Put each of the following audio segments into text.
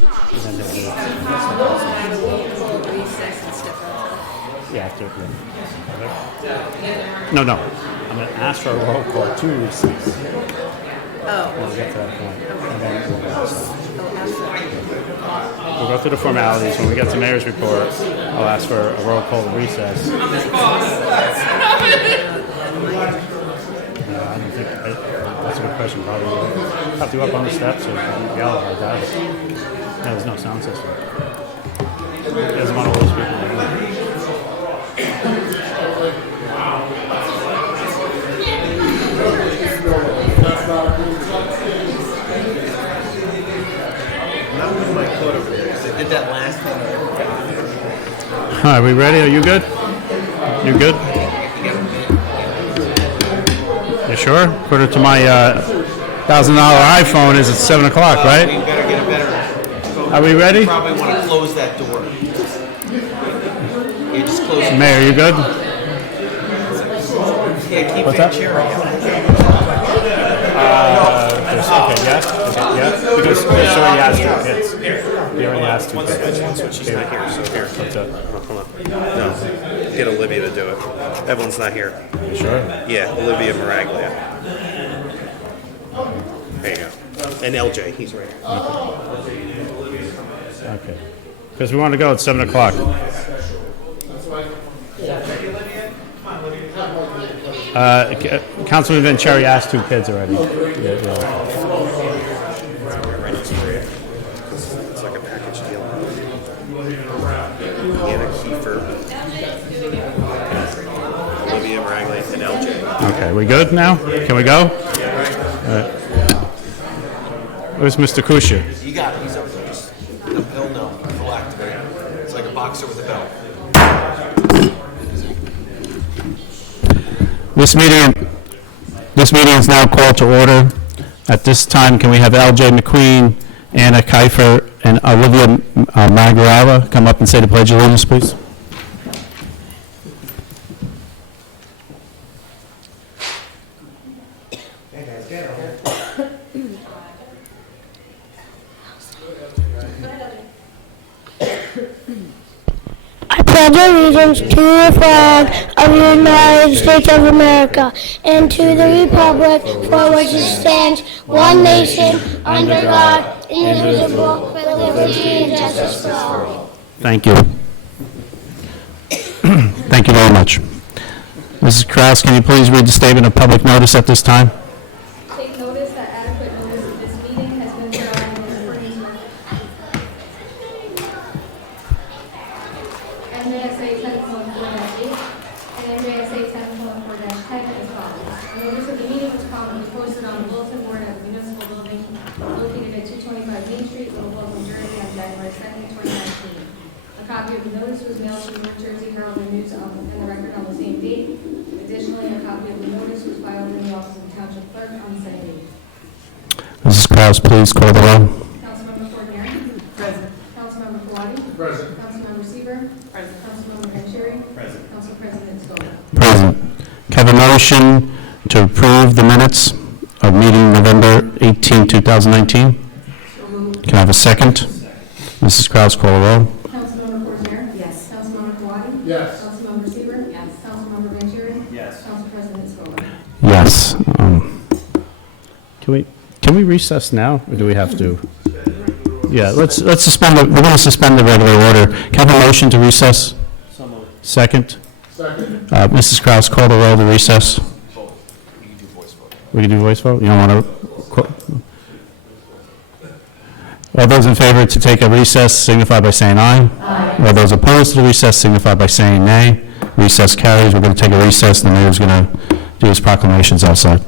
And then they'll do it. Yeah, after. Yeah. No. I'm going to ask for a roll call to recess. Oh. When we get to that point. And then we'll go outside. We'll go through the formalities. When we get to mayor's report, I'll ask for a roll call to recess. I don't think that's a good question. Probably have to go up on the steps or yell at our guys. No, there's no sound system. He doesn't want to lose people in the room. Did that last time. All right, we ready? Are you good? You good? You sure? According to my $1,000 iPhone, is at 7 o'clock, right? We better get a better. Are we ready? You probably want to close that door. You just close it. Mayor, you good? Yeah, keep What's that that? chair out. Okay, yes? Yeah? Because she already asked two kids. He already asked two kids. She's not here, so here. What's up? Hold on. No, get Olivia to do it. Evelyn's not here. You sure? Yeah, Olivia Maraglia. There you go. And LJ, he's right here. Okay. Because we want to go at 7 o'clock. Councilman Vanchery asked two kids already. Yeah. It's like a package deal. Anna Kiefer, Olivia Maraglia, and LJ. Okay, we good now? Can we go? Where's Mr. Kusha? You got it. He's over there. Just, he'll know. He'll activate. It's like a boxer with a belt. This meeting is now called to order. At this time, can we have L.J. McQueen, Anna Kiefer, and Olivia Margarava come up and say the Pledge of Allegiance, please? I pledge allegiance to the flag of the United States of America and to the republic for which it stands, one nation, under God, indivisible, with liberty and justice for all. Thank you. Thank you very much. Mrs. Kraus, can you please read the statement of public notice at this time? Take notice that adequate notice of this meeting has been provided in accordance with NJSA 10.4-8 and NJSA 10.4-10 as follows. A notice of the meeting was commonly posted on the bulletin board at the municipal building located at 225 Main Street, Littlefield, New Jersey on January 2nd, 2019. A copy of the notice was mailed to the New Jersey Herald and News and the Record on the same date. Additionally, a copy of the notice was filed in the office of the Township Clerk on the same date. Mrs. Kraus, please call the roll. Councilmember Fortner. Present. Councilmember Kawadi. Present. Councilmember Seaver. Present. Councilmember Vanchery. Present. Council President Scola. Present. Can I have a motion to approve the minutes of meeting November 18, 2019? Can I have a second? Mrs. Kraus, call the roll. Councilmember Fortner. Yes. Councilmember Kawadi. Yes. Councilmember Seaver. Yes. Councilmember Vanchery. Yes. Council President Scola. Yes. Can we recess now, or do we have to? Yeah, let's suspend, we're going to suspend the regular order. Can I have a motion to recess? Second? Second. Mrs. Kraus, call the roll to recess. We can do voice vote? You don't want to? All those in favor to take a recess signify by saying aye. Aye. All those opposed to the recess signify by saying nay. Recess carries. We're going to take a recess, and the mayor's going to do his proclamations outside.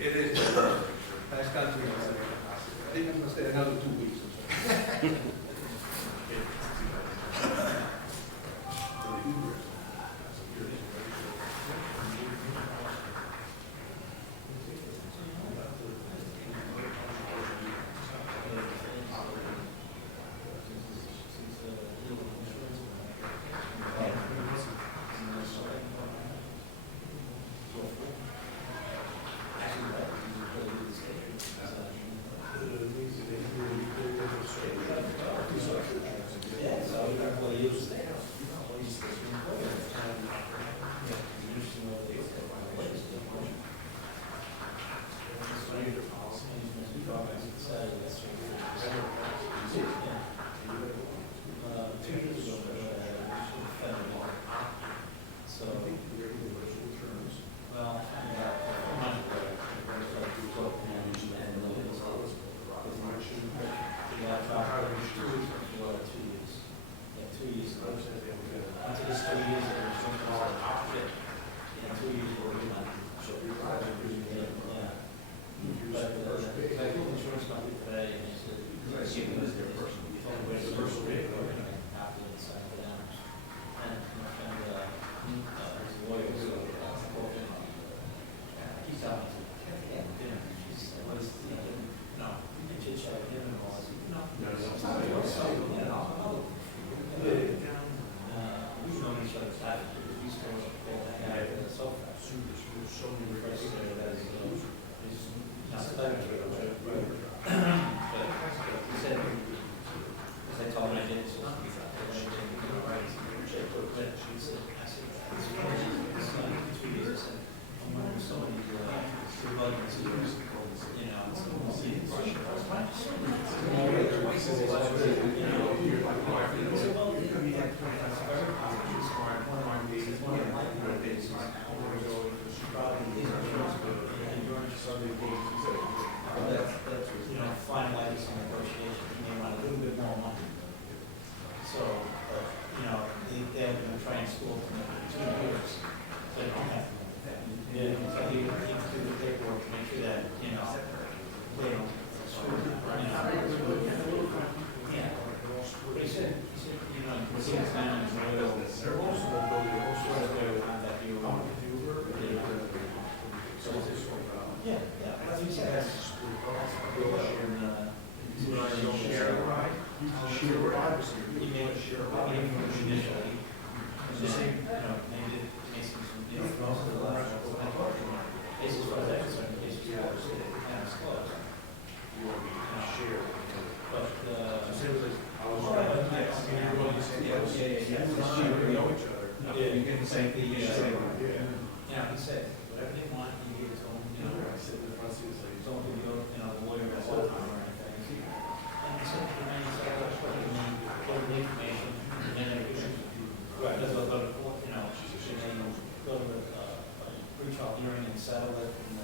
It is. Last country, I think I'm gonna stay another 2 weeks. finalizing some negotiations, you may want a little bit more money. So, they're gonna try and school for 2 years, so they don't have to. Yeah, so you do the paperwork to make sure that, they don't screw it up, Yeah. But he said, it's down in the middle. Yeah, that's what he said. Share a ride. Initially. Maybe it makes some, most of the last, cases for that, certain cases for kind of slow. But, you get the same thing, he said, whatever they want, you give it to them, don't give the lawyer a whole time or anything. And he said, what do you need, what are the information, and then they they'll go to court, and then go to a pre-trial hearing and settle it, and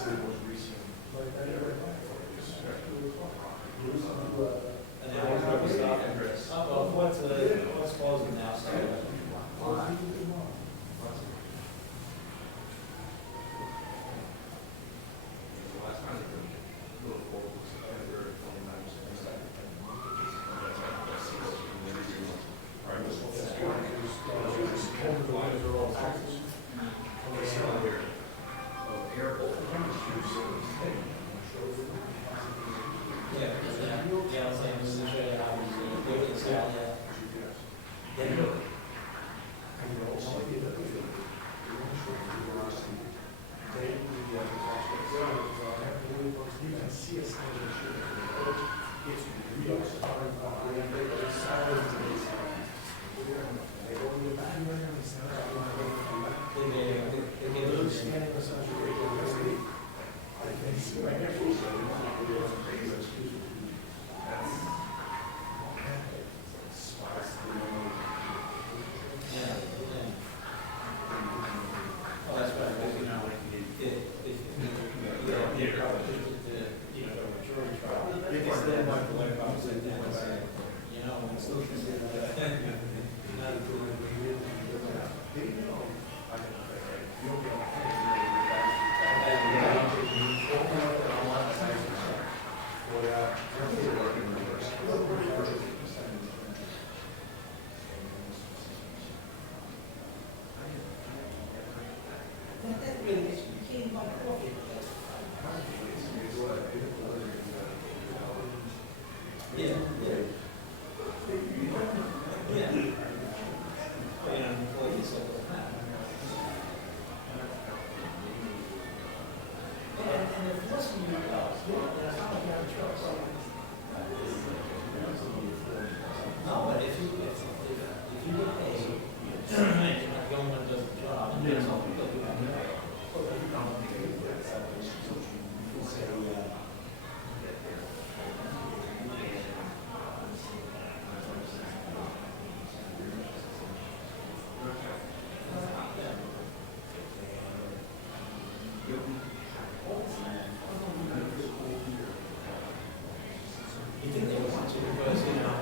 And then what's the what's closing now? Yeah, I'm saying, this is show you how you do it, so, Oh, that's right, because, you know, it's then like the way I was saying, you know, it's still considered. Yeah, yeah. Yeah. And employees like that. And if less than you know, that's not like you have a choice. No, but if you get paid, and the government does the job, and there's something that you have to pay. You think they would want to because, you know,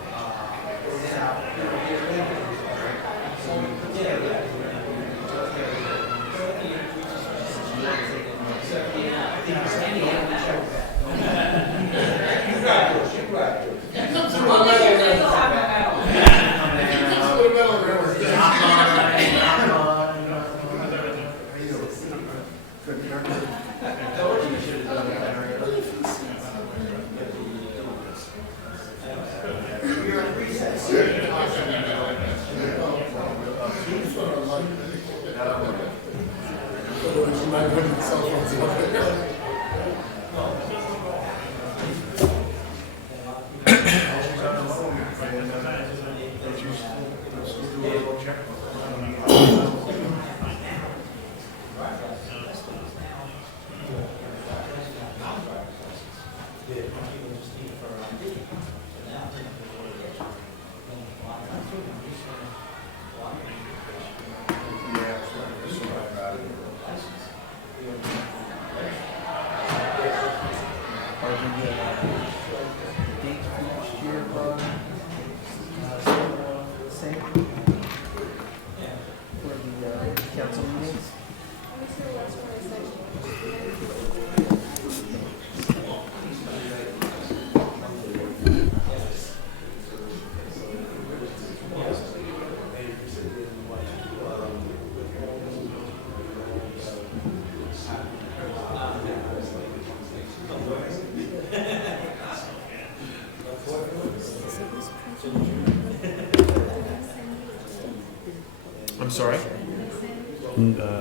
I'm sorry?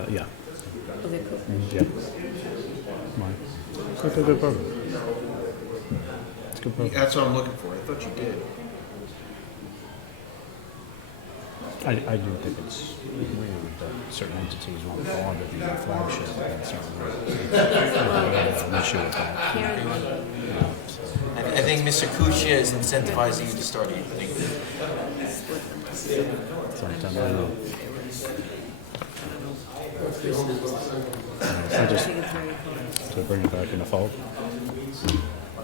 Yeah. Yeah. Mine. It's a good program. It's a good program. That's what I'm looking for. I thought you did. I do think it's weird that certain entities won't fall under the flagship and certain an issue with that. I think Mr. Kuchia is incentivizing you to start eating. Sometimes I don't know. I just, to bring it back in the fold. I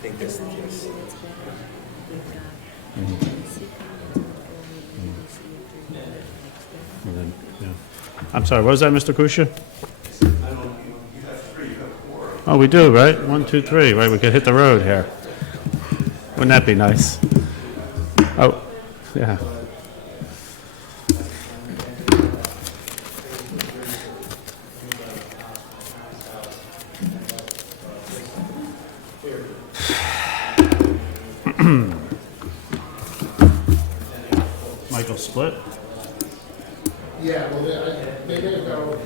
think this is just. And then, yeah. I'm sorry, what was that, Mr. Kusia? Oh, we do, right? 1, 2, 3, right? We could hit the road here. Wouldn't that be nice? Oh, yeah. Michael Split? Yeah, well, they didn't go.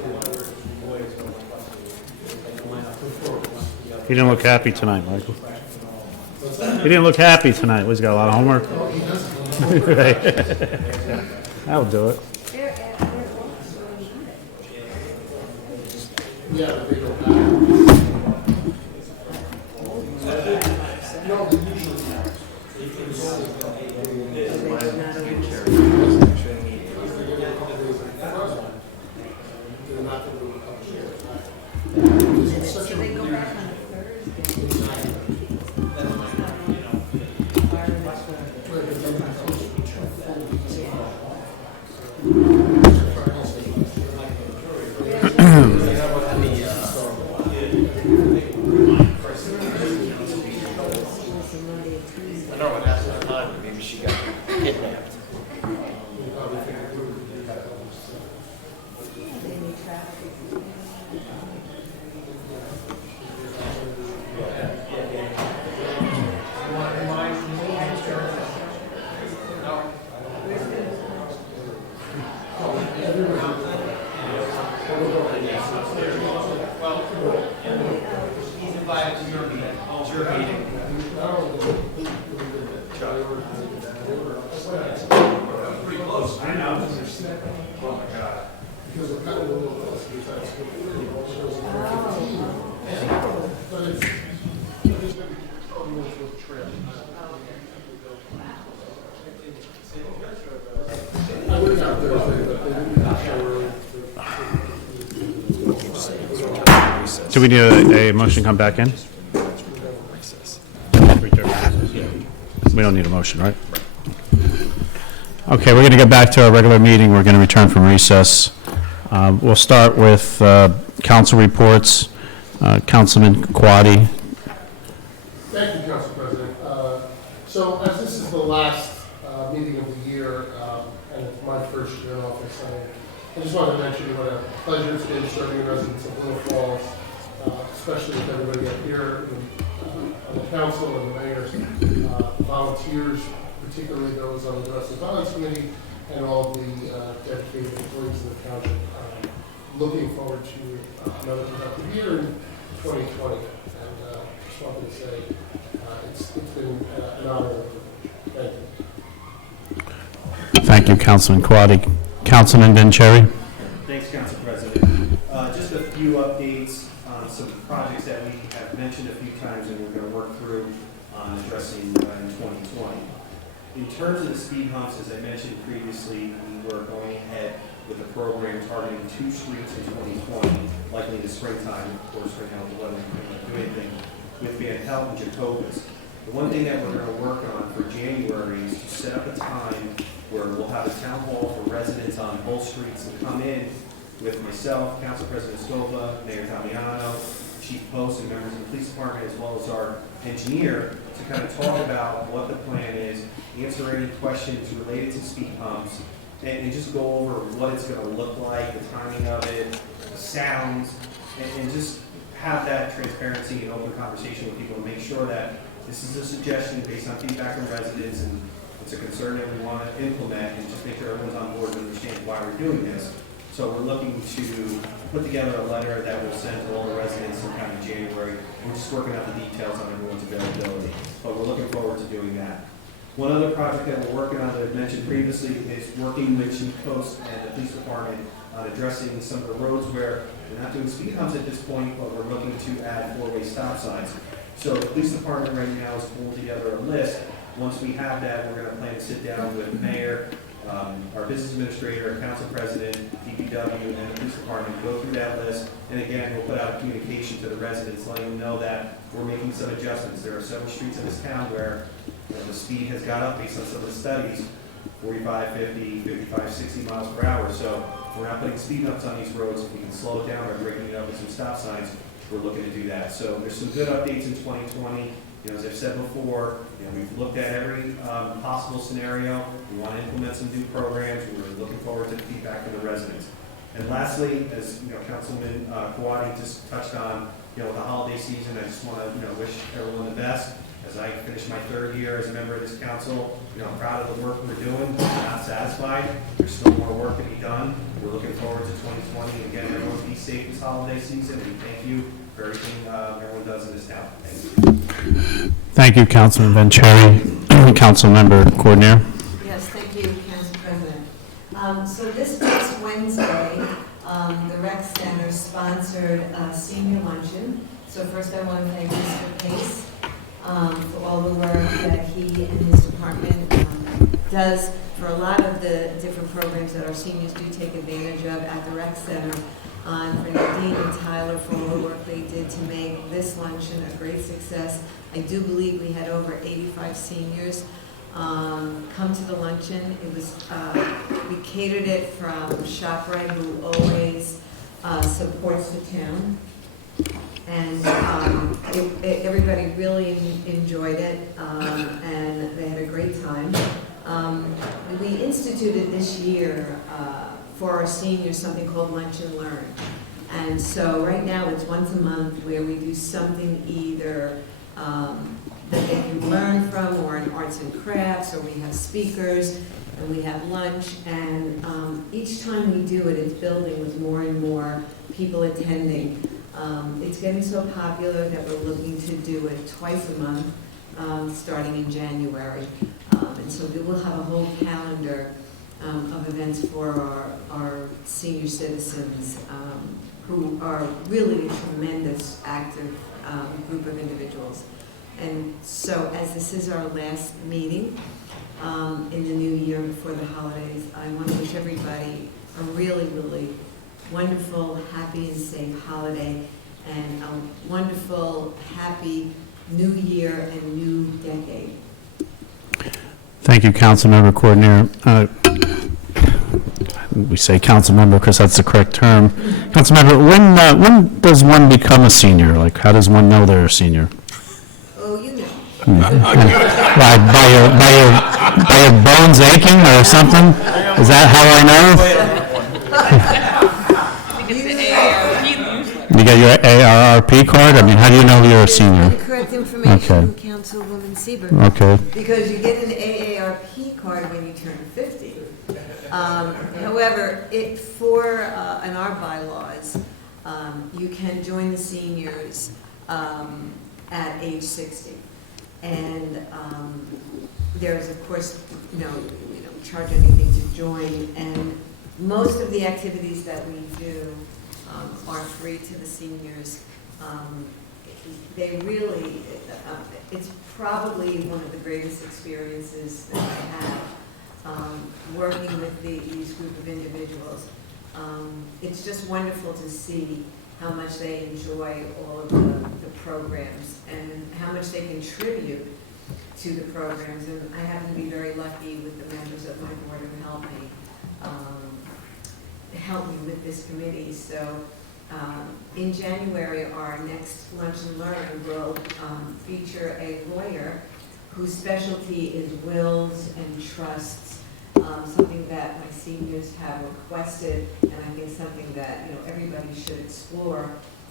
He didn't look happy tonight, Michael. He didn't look happy tonight. He's got a lot of homework. Right. That'll do it. Yeah, but they go back. No, they usually have. They're not going to come here. It's such a They go weird. back on a Thursday. I know what happened at the time, maybe she got kidnapped. He's invited to your meeting. It's your meeting. Pretty close. I know. Oh, my God. Because we're kind of a little close, because that's what but it's, there's going to be a little trail. I went out Thursday, but they didn't show. Do we need a motion to come back in? We don't need a motion, right? Okay, we're going to get back to our regular meeting. We're going to return from recess. We'll start with council reports. Councilman Quaddy. Thank you, Council President. So as this is the last meeting of the year, and it's my first year in office, I just want to mention what a pleasure it's been serving the residents of Little Falls, especially with everybody up here on the council and the mayor's volunteers, particularly those on the Domestic Violence Committee, and all the dedicated employees in the township. Looking forward to another productive year in 2020. And just wanted to say it's been an honor. Thank you. Thank you, Councilman Quaddy. Councilman Vanchery. Thanks, Council President. Just a few updates on some projects that we have mentioned a few times and we're going to work through on addressing in 2020. In terms of the speed humps, as I mentioned previously, we were going ahead with a program targeting 2 streets in 2020, likely in the springtime, of course, right now the weather can't do anything, with Van Pelt and Jacobus. The one thing that we're going to work on for January is to set up a time where we'll have a town hall for residents on both streets to come in with myself, Council President Scova, Mayor Damiano, Chief Post, and members of the police department, as well as our engineer, to kind of talk about what the plan is, answer any questions related to speed humps, and just go over what it's going to look like, the timing of it, the sounds, and just have that transparency and open conversation with people to make sure that this is a suggestion based on feedback from residents and it's a concern that we want to implement, and just make sure everyone's on board and understands why we're doing this. So we're looking to put together a letter that we'll send to all the residents sometime in January. We're just working out the details on everyone's availability, but we're looking forward to doing that. One other project that we're working on that I mentioned previously is working with Chief Post and the police department on addressing some of the roads where we're not doing speed humps at this point, but we're looking to add 4-way stop signs. So the police department right now is pulling together a list. Once we have that, we're going to plan to sit down with the mayor, our business administrator, our council president, DPW, and the police department go through that list. And again, we'll put out a communication to the residents, letting them know that we're making some adjustments. There are several streets in this town where the speed has got up based on some of the studies, 45, 50, 55, 60 miles per hour. So we're not putting speed bumps on these roads. If we can slow it down by breaking it up with some stop signs, we're looking to do that. So there's some good updates in 2020. As I've said before, we've looked at every possible scenario. We want to implement some new programs. We're looking forward to the feedback from the residents. And lastly, as Councilman Kawadi just touched on, with the holiday season, I just want to wish everyone the best. As I finish my third year as a member of this council, I'm proud of the work we're doing. We're not satisfied. There's still more work to be done. We're looking forward to 2020. And again, everyone be safe this holiday season. And thank you for everything everyone does in this town. Thanks. Thank you, Councilman Vanchery. Councilmember Coordinator. Yes, thank you, Council President. So this past Wednesday, the Rec Center sponsored a senior luncheon. So first I want to thank Mr. Pace for all the work that he and his department does for a lot of the different programs that our seniors do take advantage of at the Rec Center. For Nadine and Tyler for all the work they did to make this luncheon a great success. I do believe we had over 85 seniors come to the luncheon. It was we catered it from ShopRite, who always supports the town, and everybody really enjoyed it, and they had a great time. We instituted this year for our seniors something called Lunch and Learn. And so right now it's once a month where we do something either that they can learn from, or in arts and crafts, or we have speakers, and we have lunch. And each time we do it, it's building with more and more people attending. It's getting so popular that we're looking to do it twice a month, starting in January. And so we will have a whole calendar of events for our senior citizens who are really a tremendous active group of individuals. And so as this is our last meeting in the new year before the holidays, I want to wish everybody a really, really wonderful, happy, and safe holiday, and a wonderful, happy new year and new decade. Thank you, Councilmember Coordinator. We say councilmember because that's the correct term. Councilmember, when does one become a senior? Like, how does one know they're a senior? Oh, you know. By your bones aching or something? Is that how I know? You got your AARP card? I mean, how do you know you're a senior? Correct information from Councilwoman Sieber. Okay. Because you get an AARP card when you turn 50. However, in our bylaws, you can join the seniors at age 60. And there's, of course, we don't charge anything to join. And most of the activities that we do are free to the seniors. They really, it's probably one of the greatest experiences that I have working with these group of individuals. It's just wonderful to see how much they enjoy all of the programs and how much they contribute to the programs. And I happen to be very lucky with the members of my board who help me with this committee. So in January, our next Lunch and Learn will feature a lawyer whose specialty is wills and trusts, something that my seniors have requested, and I think something that everybody should explore.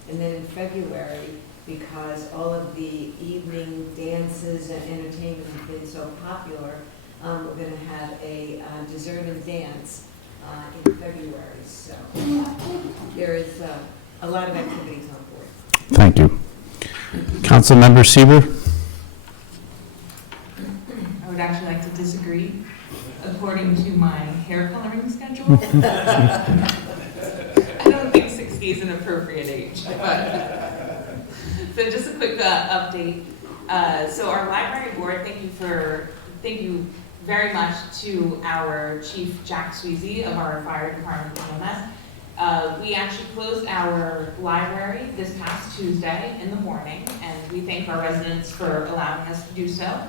And then in February, because all of the evening dances and entertainment have been so popular, we're going to have a dessert and dance in February. So there is a lot of activities on board. Thank you. Councilmember Sieber? I would actually like to disagree. According to my hair coloring schedule, I don't think 60 is an appropriate age. But so just a quick update. So our library board, thank you very much to our Chief Jack Sweezy of our fire department EMS. We actually closed our library this past Tuesday in the morning, and we thank our residents for allowing us to do so.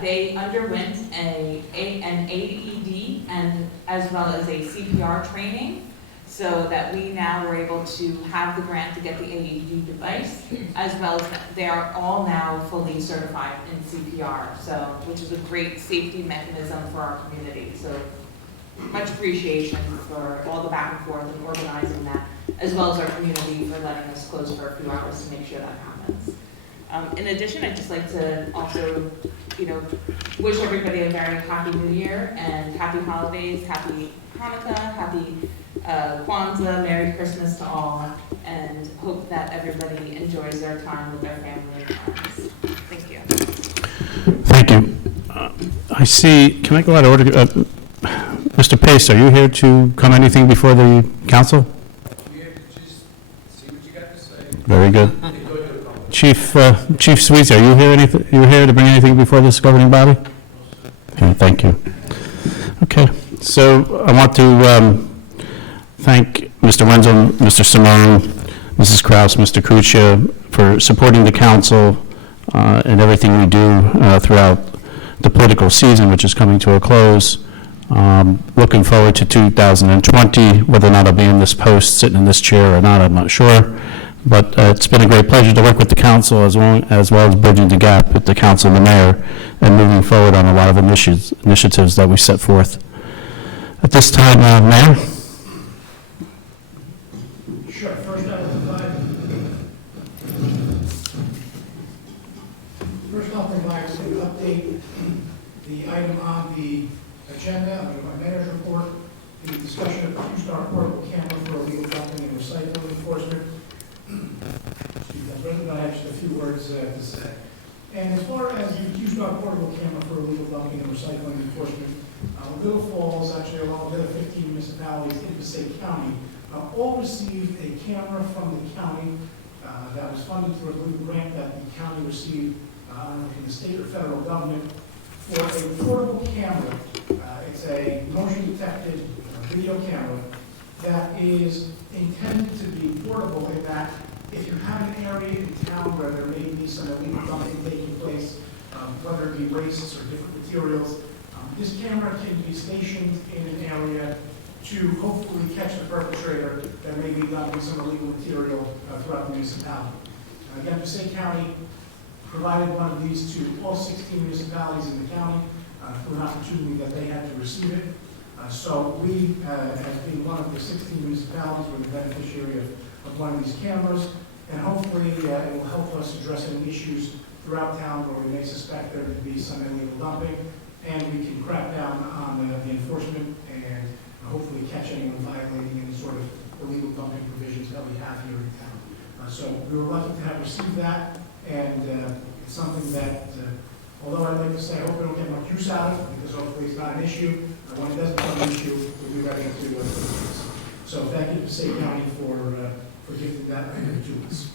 They underwent an AED and as well as a CPR training, so that we now were able to have the grant to get the AED device, as well as they are all now fully certified in CPR, so which is a great safety mechanism for our community. So much appreciation for all the back and forth and organizing that, as well as our community for letting us close for a few hours to make sure that happens. In addition, I'd just like to also, wish everybody a very happy New Year and happy holidays, happy Hanukkah, happy Kwanzaa, Merry Christmas to all, and hope that everybody enjoys their time with their family and friends. Thank you. Thank you. I see, can I go out of order? Mr. Pace, are you here to come anything before the council? Yeah, just see what you got to say. Very good. Enjoy your company. Chief Sweets, are you here to bring anything before this governing body? Okay, thank you. Okay, so I want to thank Mr. Wenzel, Mr. Simone, Mrs. Kraus, Mr. Kuchia for supporting the council and everything we do throughout the political season, which is coming to a close. Looking forward to 2020, whether or not I'll be in this post, sitting in this chair or not, I'm not sure. But it's been a great pleasure to work with the council as well as bridging the gap with the council and the mayor and moving forward on a lot of initiatives that we set forth. At this time, Mayor? Sure, first I'll provide an update, the item on the agenda, under my mayor's report, the discussion of the two-star portable camera for illegal dumping and recycling enforcement. I have just a few words to say. And as far as the two-star portable camera for illegal dumping and recycling enforcement, Little Falls, actually along with the other 15 municipalities in Passaic County, all received a camera from the county that was funded through a blue grant that the county received from the state or federal government for a portable camera. It's a motion-detected video camera that is intended to be portable in that if you have an area in town where there may be some illegal dumping taking place, whether it be wastes or different materials, this camera can be stationed in an area to hopefully catch the perpetrator that may be dumping some illegal material throughout the municipality. Again, Passaic County provided one of these to all 16 municipalities in the county for an opportunity that they had to receive it. So we, as being one of the 16 municipalities, were the beneficiary of one of these cameras, and hopefully it will help us address any issues throughout town where we may suspect there could be some illegal dumping, and we can crack down on the enforcement and hopefully catch anyone violating any sort of illegal dumping provisions that we have here in town. So we were lucky to have received that, and it's something that, although I'd like to say I hope we don't get much use out of it, because hopefully it's not an issue, when it does become an issue, we'll be ready to fix. So thank you to Passaic County for gifting that item to us.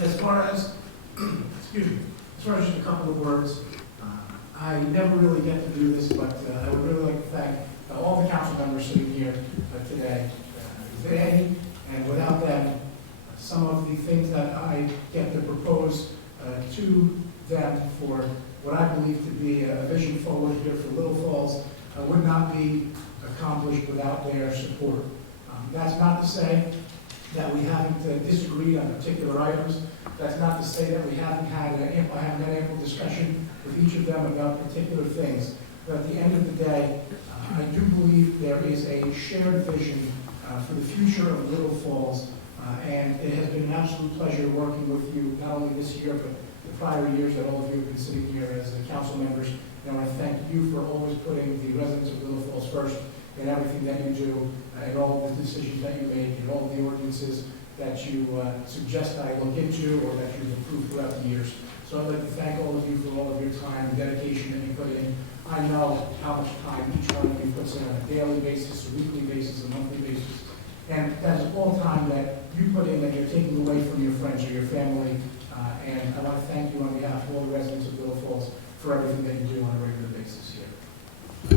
As far as, excuse me, as far as just a couple of words, I never really get to do this, but I would really like to thank all the council members sitting here today. And without them, some of the things that I get to propose to them for what I believe to be a vision forward here for Little Falls would not be accomplished without their support. That's not to say that we haven't disagreed on particular items. That's not to say that we haven't had ample discussion with each of them about particular things. But at the end of the day, I do believe there is a shared vision for the future of Little Falls, and it has been an absolute pleasure working with you, not only this year, but the prior years that all of you have been sitting here as council members. And I want to thank you for always putting the residents of Little Falls first in everything that you do, and all of the decisions that you make, and all of the ordinances that you suggest I look into or that you've approved throughout the years. So I'd like to thank all of you for all of your time and dedication that you put in. I know how much time each one of you puts in on a daily basis, a weekly basis, a monthly basis. And that is all time that you put in that you're taking away from your friends or your family. And I want to thank you on behalf of all the residents of Little Falls for everything that you do on a regular basis.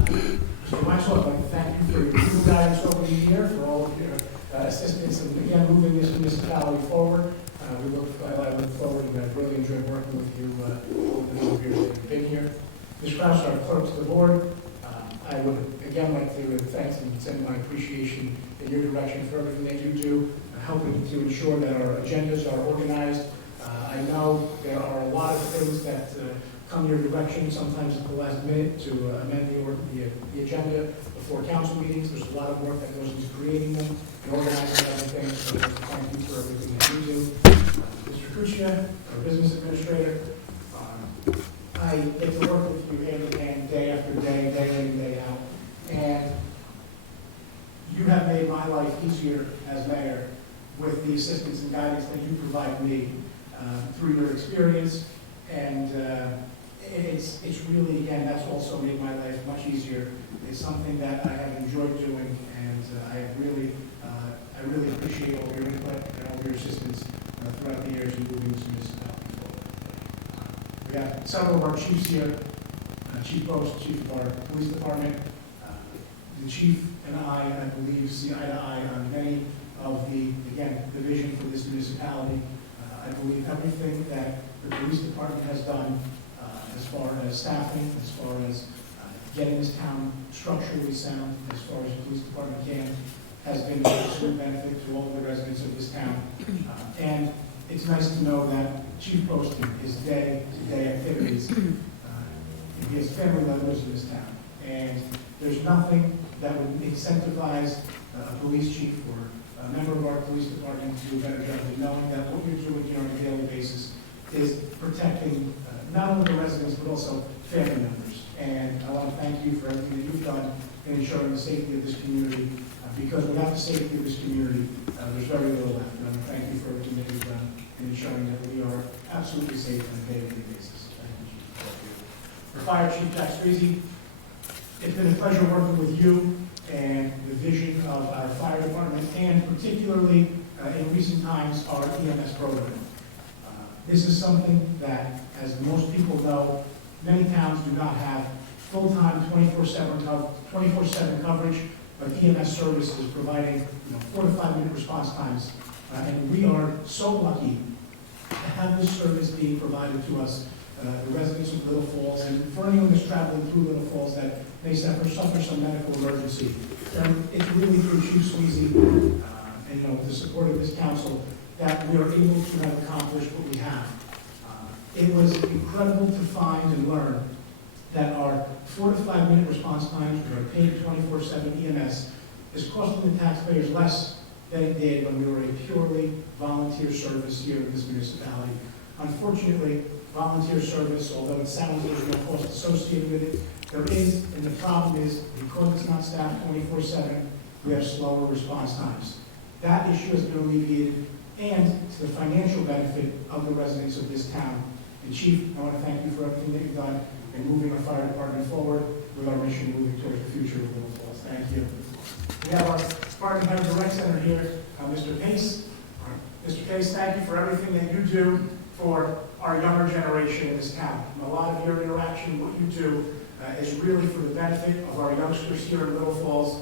Mr. Maxwell, I'd like to thank you for your true guidance over the year, for all of your assistance in, again, moving this municipality forward. I look forward and I've really enjoyed working with you over the number of years that you've been here. Ms. Kraus, our clerk to the board, I would again like to thank and send my appreciation in your direction for everything that you do, helping to ensure that our agendas are organized. I know there are a lot of things that come your direction, sometimes at the last minute, to amend the agenda before council meetings. There's a lot of work that goes into creating them and organizing everything, so I'd like to thank you for everything that you do. Mr. Kuchia, our business administrator, I get to work with you hand in hand, day after day, day in and day out, and you have made my life easier as mayor with the assistance and guidance that you provide me through your experience, and it's really, again, that's also made my life much easier. It's something that I have enjoyed doing, and I really appreciate all your input and all your assistance throughout the years in moving this municipality forward. We have several of our chiefs here, Chief Post, Chief of our Police Department. The chief and I believe, see eye to eye on many of the, again, the vision for this municipality. I believe everything that the police department has done as far as staffing, as far as getting this town structurally sound, as far as the police department can, has been to absolute benefit to all the residents of this town. And it's nice to know that Chief Poston, his day-to-day activities, he has family members in this town. And there's nothing that would incentivize a police chief or a member of our police department to do a better job than knowing that what you're doing here on a daily basis is protecting not only the residents but also family members. And I want to thank you for everything that you've done in ensuring the safety of this community, because without the safety of this community, there's very little left. And I want to thank you for everything that you've done in ensuring that we are absolutely safe on a daily basis. Thank you, Chief. For Fire Chief Jack Streezy, it's been a pleasure working with you and the vision of our fire department, and particularly in recent times, our EMS program. This is something that, as most people know, many towns do not have full-time 24/7 coverage, but EMS service is providing 4 to 5 minute response times. And we are so lucky to have this service being provided to us, the residents of Little Falls, and for anyone that's traveling through Little Falls that may suffer some medical emergency. And it's really through Chief Sweezy and the support of this council that we are able to have accomplished what we have. It was incredible to find and learn that our 4 to 5 minute response times with our paid 24/7 EMS is costing the taxpayers less than it did when we were a purely volunteer service here in this municipality. Unfortunately, volunteer service, although it sounds like there's no cost associated with it, there is, and the problem is, because it's not staffed 24/7, we have slower response times. That issue has been alleviated, and to the financial benefit of the residents of this town. And Chief, I want to thank you for everything that you've done in moving our fire department forward with our mission moving towards the future of Little Falls. Thank you. We have our Spartan Heritage Rec Center here, Mr. Pace. Mr. Pace, thank you for everything that you do for our younger generation in this town. And a lot of your interaction, what you do, is really for the benefit of our youngsters here in Little Falls.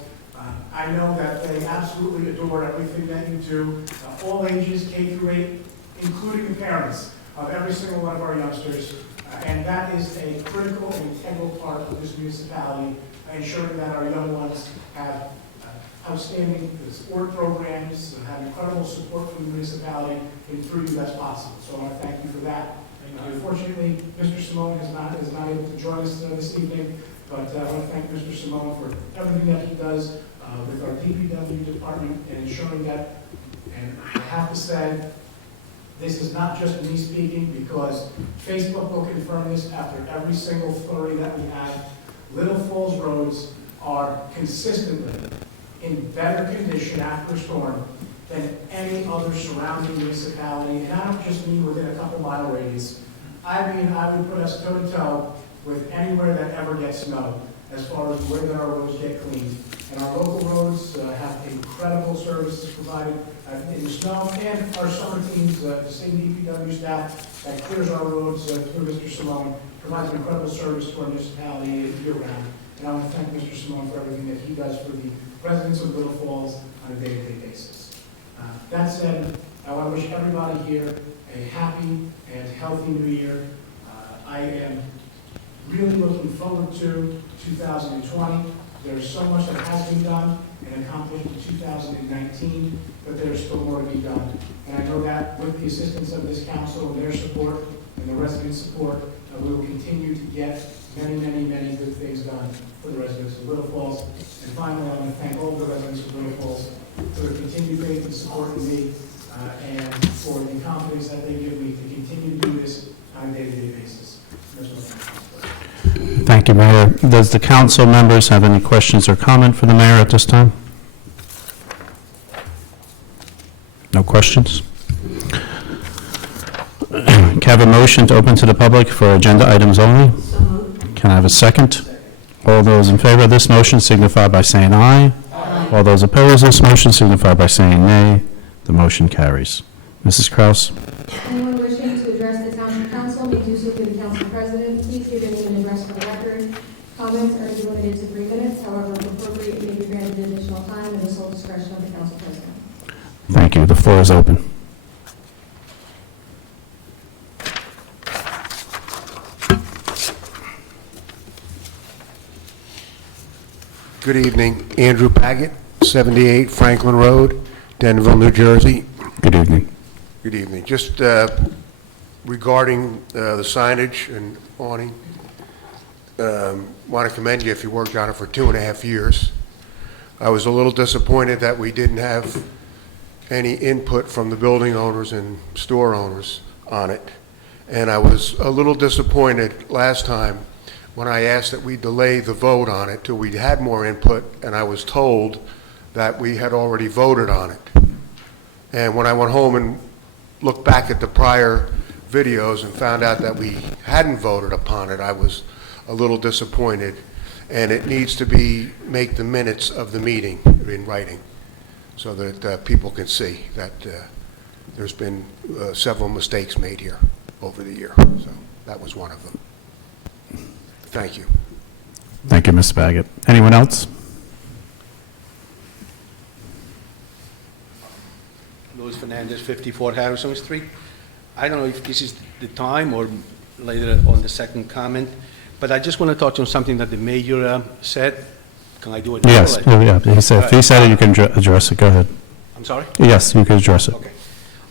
I know that they absolutely adore everything that you do, all ages, K through 8, including the parents of every single one of our youngsters. And that is a critical and integral part of this municipality, ensuring that our young ones have outstanding sport programs, have incredible support from the municipality, and through you that's possible. So I want to thank you for that. Unfortunately, Mr. Simone is not able to join us this evening, but I want to thank Mr. Simone for everything that he does with our DPW department and ensuring that, and I have to say, this is not just me speaking, because Facebook will confirm this after every single flurry that we have. Little Falls roads are consistently in better condition after a storm than any other surrounding municipality, and I don't just mean within a couple mile radius. I mean, I would put us toe to toe with anywhere that ever gets snow, as far as where our roads get cleaned. And our local roads have incredible services provided in the snow, and our summer teams, the same DPW staff that clears our roads through Mr. Simone, provides incredible service to our municipality year round. And I want to thank Mr. Simone for everything that he does for the residents of Little Falls on a day-to-day basis. That said, I want to wish everybody here a happy and healthy new year. I am really looking forward to 2020. There's so much that has been done and accomplished in 2019, but there's still more to be done. And I know that with the assistance of this council and their support and the residents' support, we will continue to get many, many, many good things done for the residents of Little Falls. And finally, I want to thank all the residents of Little Falls for their continued faith and support in me and for the confidence that they give me to continue to do this on a day-to-day basis. That's what I'm saying. Thank you, Mayor. Does the council members have any questions or comment for the mayor at this time? No questions? Can I have a motion to open to the public for agenda items only? So moved. Can I have a second? All those in favor of this motion signify by saying aye. Aye. All those opposed to this motion signify by saying nay. The motion carries. Mrs. Kraus? Anyone wishing to address the Township Council may do so through the Council President. Please give your name and address for the record. Comments are to be limited to 3 minutes. However, if appropriate, may be granted additional time in the sole discretion of the Council President. Thank you. The floor is open. Good evening. Andrew Paget, 78 Franklin Road, Denville, New Jersey. Good evening. Good evening. Just regarding the signage and awning, want to commend you if you worked on it for 2.5 years. I was a little disappointed that we didn't have any input from the building owners and store owners on it. And I was a little disappointed last time when I asked that we delay the vote on it till we had more input, and I was told that we had already voted on it. And when I went home and looked back at the prior videos and found out that we hadn't voted upon it, I was a little disappointed. And it needs to make the minutes of the meeting in writing so that people can see that there's been several mistakes made here over the year. So that was one of them. Thank you. Thank you, Mr. Baggett. Anyone else? Luis Fernandez, 54 Harrison Street. I don't know if this is the time or later on the second comment, but I just want to touch on something that the mayor said. Can I do it now? Yes. Yeah. If he said it, you can address it. Go ahead. I'm sorry? Yes, you can address it. Okay.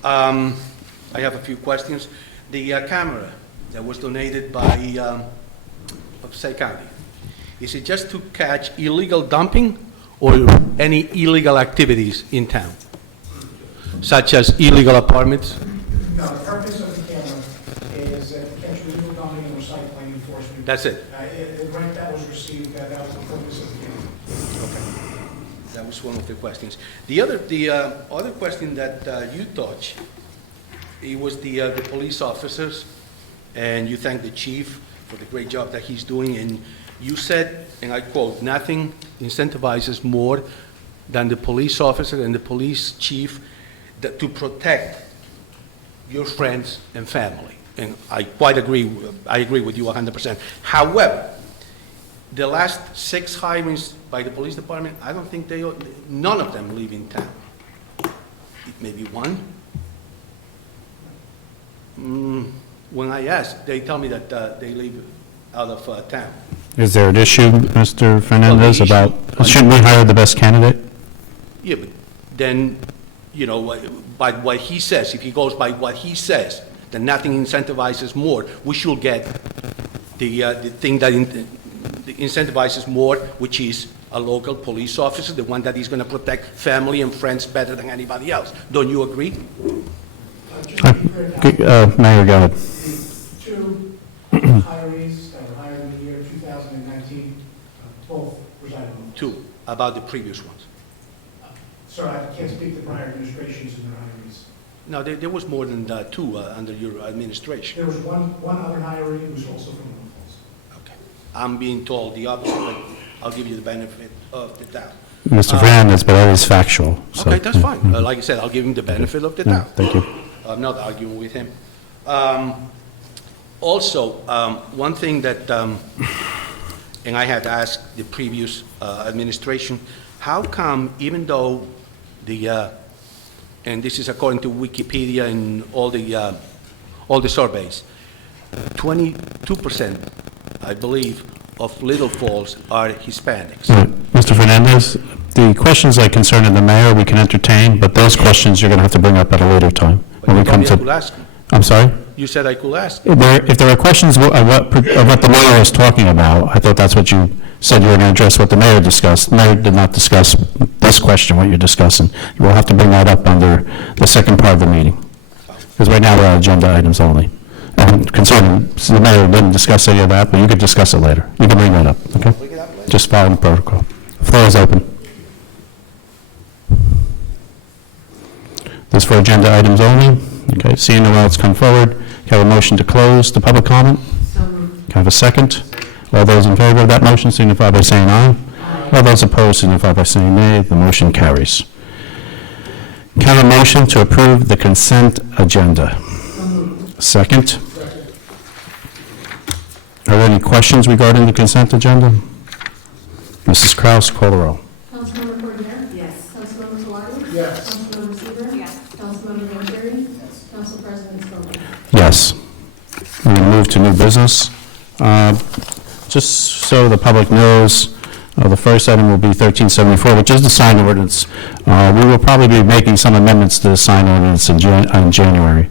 I have a few questions. The camera that was donated by Upstate County, is it just to catch illegal dumping or any illegal activities in town, such as illegal apartments? No, the purpose of the camera is to catch illegal dumping and recycling enforcement. That's it? The grant that was received, that was the purpose of the camera. Okay. That was one of the questions. The other question that you touched, it was the police officers, and you thanked the chief for the great job that he's doing, and you said, and I quote, "Nothing incentivizes more than the police officer and the police chief to protect your friends and family." And I quite agree. I agree with you 100%. However, the last 6 hirings by the police department, I don't think none of them live in town. Maybe one. When I ask, they tell me that they live out of town. Is there an issue, Mr. Fernandez, Well, about, shouldn't we hire the best candidate? Yeah, but then, by what he says, if he goes by what he says, then nothing incentivizes more. We should get the thing that incentivizes more, which is a local police officer, the one that is going to protect family and friends better than anybody else. Don't you agree? Mayor, go ahead. The 2 hirees that were hired in the year 2019, both resided in. 2, about the previous ones. Sir, I can't speak to prior administrations and their hirees. No, there was more than 2 under your administration. There was one other hiree who was also from Little Falls. Okay. I'm being told the opposite, but I'll give you the benefit of the doubt. Mr. Fernandez, but that is factual. So, Okay, that's fine. Like I said, I'll give him the benefit of the yeah, doubt. thank you. I'm not arguing with him. Also, one thing that and I had asked the previous administration, how come even though the, and this is according to Wikipedia and all the surveys, 22%, I believe, of Little Falls are Hispanics. Right. Mr. Fernandez, the questions that concern the mayor, we can entertain, but those questions you're going to have to bring up at a later time. But When you we come told me I could to, ask him. I'm sorry? You said I could ask. If there are questions of what the mayor was talking about, I thought that's what you said you were going to address, what the mayor discussed. The mayor did not discuss this question, what you're discussing. You will have to bring that up under the second part of the meeting, because right now we're on agenda items only. And concerning, so the mayor didn't discuss any of that, but you could discuss it later. You can bring that up, okay? Just follow the protocol. The floor is open. This for agenda items only. Okay, seeing no one else come forward, can I have a motion to close the public comment? Can I have a second? All those in favor of that motion signify by saying aye. All those opposed signify by saying nay. The motion carries. Can I have a motion to approve the consent agenda? Second. Are there any questions regarding the consent agenda? Mrs. Kraus, call the roll. Councilmember Cordero? Yes. Councilmember Kawadi? Yes. Councilmember Seaver? Yes. Councilmember Vanchery? Yes. Council President Scola? Yes. We're going to move to new business. Just so the public knows, the first item will be 1374, which is the sign ordinance. We will probably be making some amendments to the sign ordinance in January.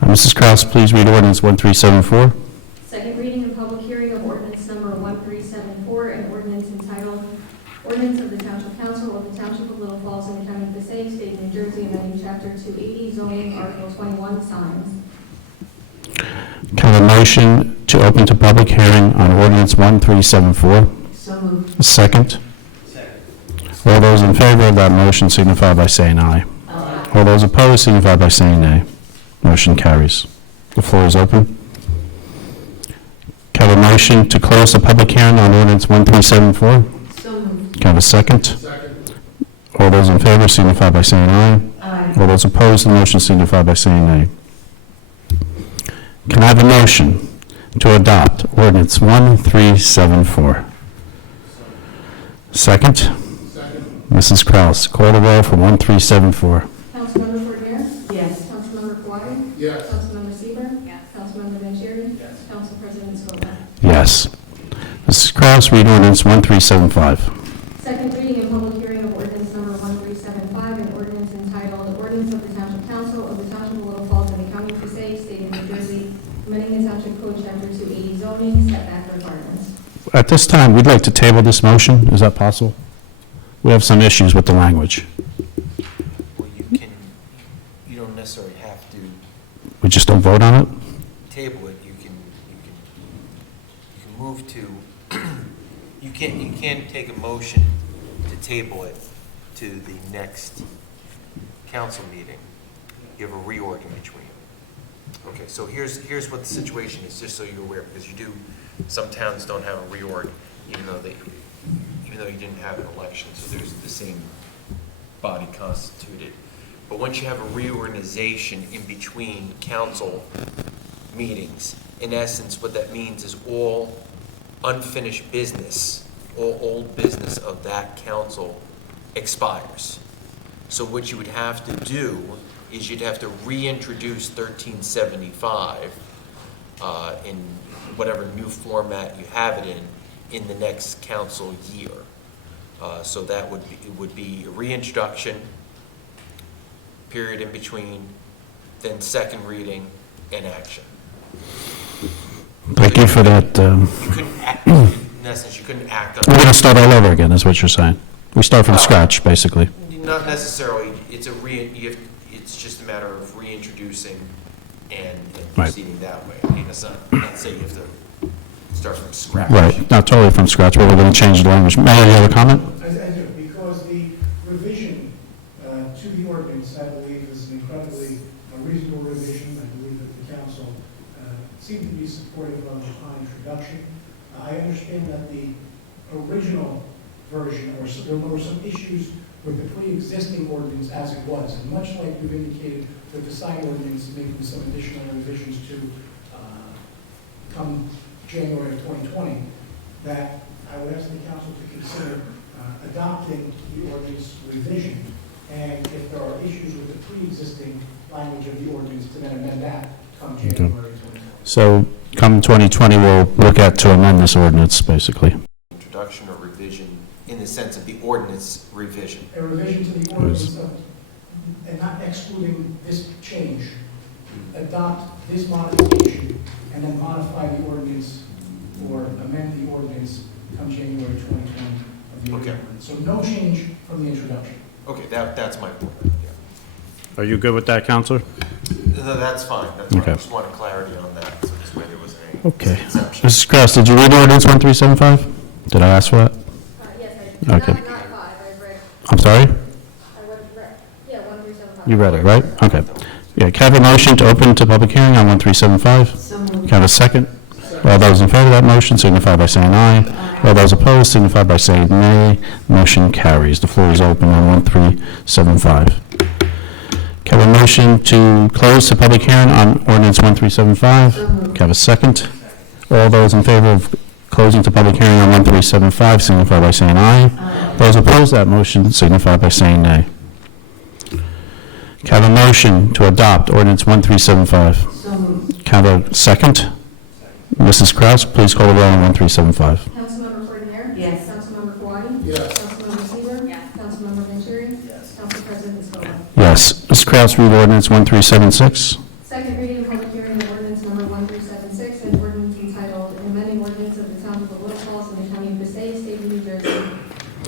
Mrs. Kraus, please read ordinance 1374. Second reading and public hearing of ordinance number 1374, an ordinance entitled Ordinance of the Township Council of the Township of Little Falls in the County of Passaic, State of New Jersey, amending Chapter 280, zoning, Article 21, signs. Can I have a motion to open to public hearing on ordinance 1374? So moved. Second. All those in favor of that motion signify by saying aye. All those opposed signify by saying nay. Motion carries. The floor is open. Can I have a motion to close the public hearing on ordinance 1374? So moved. Can I have a second? Second. All those in favor signify by saying aye. Aye. All those opposed to the motion signify by saying nay. Can I have a motion to adopt ordinance 1374? Second? Second. Mrs. Kraus, call the roll for 1374. Councilmember Cordero? Yes. Councilmember Kawadi? Yes. Councilmember Seaver? Yes. Councilmember Vanchery? Yes. Council President Scola? Yes. Mrs. Kraus, read ordinance 1375. Second reading and public hearing of ordinance number 1375, an ordinance entitled Ordinance of the Township Council of the Township of Little Falls in the County of Passaic, State of New Jersey, amending the Township Code Chapter 280 zoning, setback requirements. At this time, we'd like to table this motion. Is that possible? We have some issues with the language. Well, you don't necessarily have to We just don't vote on it? table it, you can move to, you can't take a motion to table it to the next council meeting. You have a reorg in between. Okay, so here's what the situation is, just so you're aware, because some towns don't have a reorg, even though you didn't have an election, so there's the same body constituted. But once you have a reorganization in between council meetings, in essence, what that means is all unfinished business, all old business of that council expires. So what you would have to do is you'd have to reintroduce 1375 in whatever new format you have it in the next council year. So that would be a reintroduction, period in between, then second reading and action. Thank you for that. You couldn't act, in essence, you couldn't act We're on going to start all over again, is what you're saying. We start from scratch, basically. Not necessarily, it's just a matter of reintroducing and Right. proceeding that way. I mean, it's not saying you have to start from scratch. Right, not totally from scratch, but we're going to change the language. Mayor, you have a comment? I do, because the revision to the ordinance, I believe, is an incredibly reasonable revision. I believe that the council seemed to be supportive of the introduction. I understand that the original version, there were some issues with the pre-existing ordinance as it was, and much like you've indicated with the sign ordinance, making some additional revisions to come January of 2020, that I would ask the council to consider adopting the ordinance revision, and if there are issues with the pre-existing language of the ordinance, to then amend that come January 2020. So come 2020, we'll look at to amend this ordinance, basically. Introduction or revision in the sense of the ordinance revision. A revision to the ordinance, and not excluding this change, adopt this modification, and then modify the ordinance or amend the ordinance come January 2020 of the Okay. ordinance. So no change from the introduction. Okay, that's my point. Yeah. Are you good with that, Counselor? No, that's fine. That's fine. Okay. I just wanted clarity on that, so this way there was any Okay. exception. Mrs. Kraus, did you read ordinance 1375? Did I ask for that? Yes, I did. Okay. Not 5, I've read, I'm sorry? I read, yeah, 1375. You read it, right? Okay. Yeah, can I have a motion to open to public hearing on 1375? So moved. Can I have a second? All those in favor of that motion signify by saying aye. All those opposed signify by saying nay. Motion carries. The floor is open on 1375. Can I have a motion to close the public hearing on ordinance 1375? Can I have a second? All those in favor of closing the public hearing on 1375 signify by saying aye. Those opposed to that motion signify by saying nay. Can I have a motion to adopt ordinance 1375? So moved. Can I have a second? Mrs. Kraus, please call the roll on 1375. Councilmember Cordero? Yes. Councilmember Kawadi? Yes. Councilmember Seaver? Yes. Councilmember Vanchery? Yes. Council President Scobah. Yes. Mrs. Kraus, read ordinance 1376. Second reading and public hearing of ordinance number 1376, an ordinance entitled, an amending ordinance of the Township of Little Falls in the County of Passaic, State of New Jersey,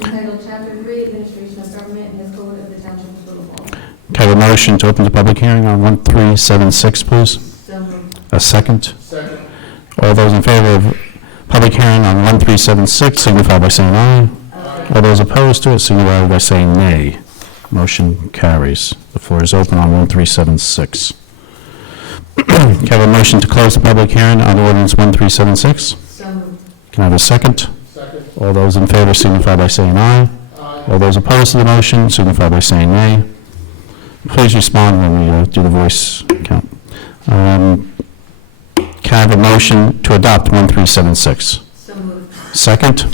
entitled Chapter 3, Administration of Government in the Code of the Township of Little Falls. Can I have a motion to open the public hearing on 1376, please? So moved. A second? Second. All those in favor of public hearing on 1376 signify by saying aye. All those opposed to it signify by saying nay. Motion carries. The floor is open on 1376. Can I have a motion to close the public hearing on ordinance 1376? So moved. Can I have a second? Second. All those in favor signify by saying aye. Aye. All those opposed to the motion signify by saying nay. Please respond when we do the voice count. Can I have a motion to adopt 1376? So moved. Second?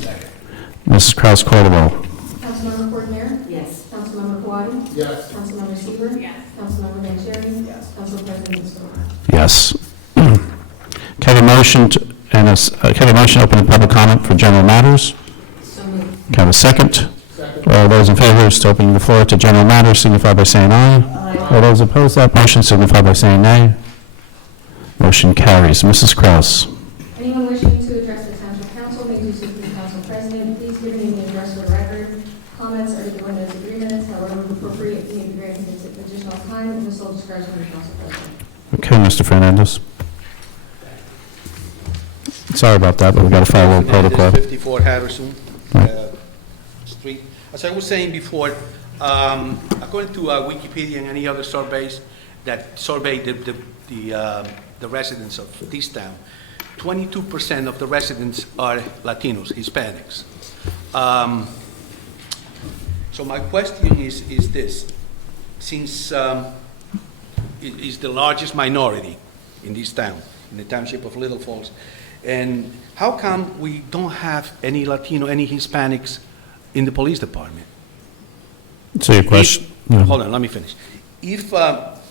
Mrs. Kraus, call the roll. Councilmember Cordero? Yes. Councilmember Kawadi? Yes. Councilmember Seaver? Yes. Councilmember Vanchery? Yes. Council President Scobah. Yes. Can I have a motion to, can I have a motion to open the public comment for general matters? So moved. Can I have a second? Second. All those in favor of opening the floor to general matters signify by saying aye. All those opposed to that motion signify by saying nay. Motion carries. Mrs. Kraus. Anyone wishing to address the Township Council may do so through the Council President. Please give me the address for the record. Comments are to be limited to 3 minutes, however, if appropriate, you may be granted additional time at the sole discretion of the Council President. Okay, Mr. Fernandez. Sorry about that, but we got to follow protocol. 54 Harrison Right. Street. As I was saying before, according to Wikipedia and any other surveys that survey the residents of this town, 22% of the residents are Latinos, Hispanics. So my question is this: since it is the largest minority in this town, in the township of Little Falls, and how come we don't have any Latino, any Hispanics in the police department? So your question? Yeah. Hold on, let me finish. If,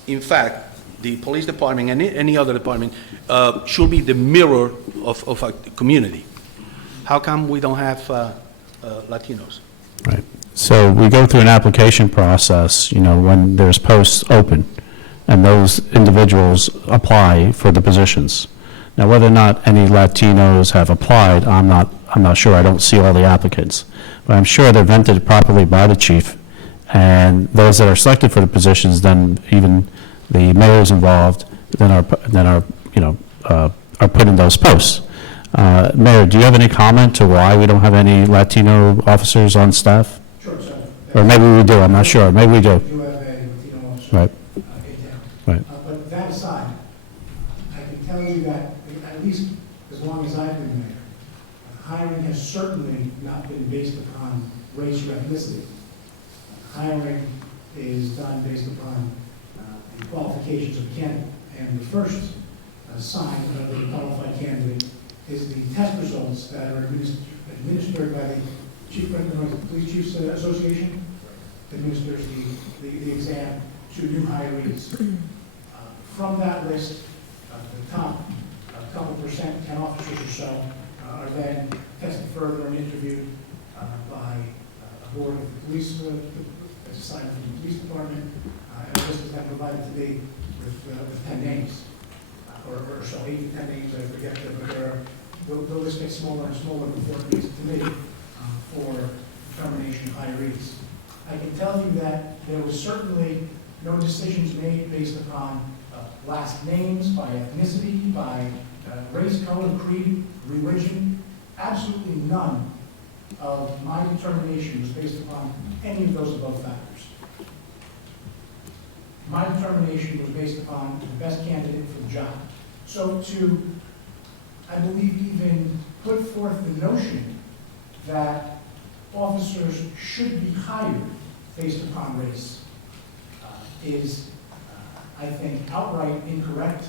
in fact, the police department and any other department should be the mirror of a community, how come we don't have Latinos? Right. So we go through an application process, when there's posts open, and those individuals apply for the positions. Now, whether or not any Latinos have applied, I'm not sure. I don't see all the applicants. But I'm sure they're vetted properly by the chief, and those that are selected for the positions, then even the mayors involved, then are put in those posts. Mayor, do you have any comment to why we don't have any Latino officers on staff? Sure, sir. Or maybe we do, I'm not sure. Maybe we do. You have a Latino officer. Right. In town. Right. But that aside, I can tell you that, at least as long as I've been mayor, hiring has certainly not been based upon race or ethnicity. Hiring is done based upon the qualifications of the candidate. And the first sign of a qualified candidate is the test results that are administered by the Illinois Police Chiefs Association, administers the exam to new hirees. From that list, the top couple percent, 10 officers or so, are then tested further and interviewed by a board of the police, that's assigned from the police department, and a list is then provided to me with 10 names, or so, 8 to 10 names, I forget, but the list gets smaller and smaller before it gets to me for determination of hirees. I can tell you that there was certainly no decisions made based upon last names, by ethnicity, by race, color, creed, religion. Absolutely none of my determination was based upon any of those above factors. My determination was based upon the best candidate for the job. So to, I believe, even put forth the notion that officers should be hired based upon race is, I think, outright incorrect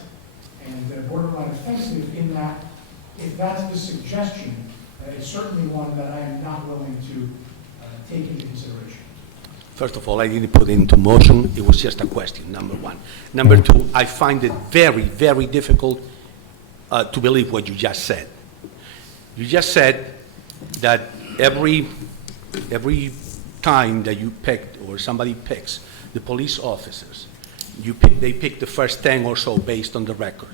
and borderline offensive, in that if that's the suggestion, it's certainly one that I am not willing to take into consideration. First of all, I didn't put it into motion. It was just a question, number one. Number two, I find it very, very difficult to believe what you just said. You just said that every time that you picked, or somebody picks, the police officers, they pick the first 10 or so based on the record.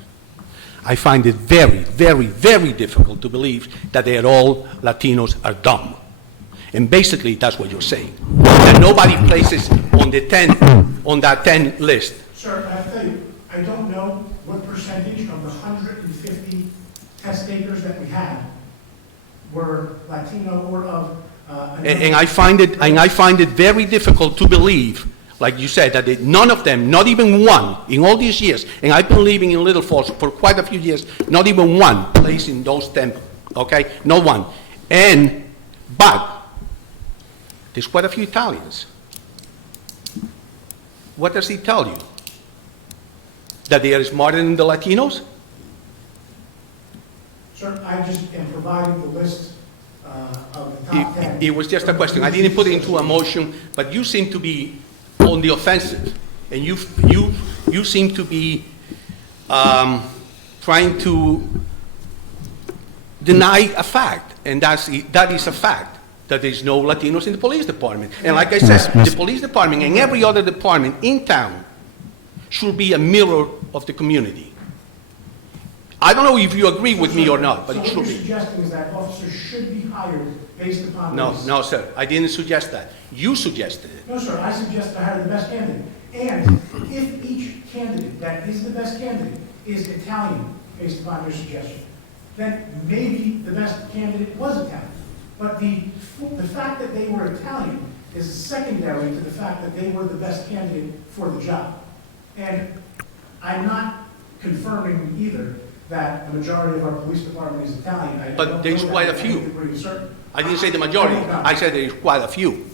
I find it very, very, very difficult to believe that they're all Latinos are dumb. And basically, that's what you're saying. That nobody places on the 10, on that 10 list. Sir, I tell you, I don't know what percentage of the 150 test takers that we had were Latino or of. And I find it very difficult to believe, like you said, that none of them, not even one, in all these years, and I've been living in Little Falls for quite a few years, not even one placed in those 10, okay? No one. But there's quite a few Italians. What does he tell you? That they are smarter than the Latinos? Sir, I just am providing the list of the top 10. It was just a question. I didn't put it into a motion, but you seem to be on the offensive, and you seem to be trying to deny a fact, and that is a fact, that there's no Latinos in the police department. And like I said, the police department and every other department in town should be a mirror of the community. I don't know if you agree with me or not, but it should be. So what you're suggesting is that officers should be hired based upon race? No, sir. I didn't suggest that. You suggested it. No, sir. I suggest to hire the best candidate. And if each candidate that is the best candidate is Italian, based upon your suggestion, then maybe the best candidate was Italian. But the fact that they were Italian is secondary to the fact that they were the best candidate for the job. And I'm not confirming either that the majority of our police department is Italian. But there's quite a few. I didn't say the majority. I said there's quite a few.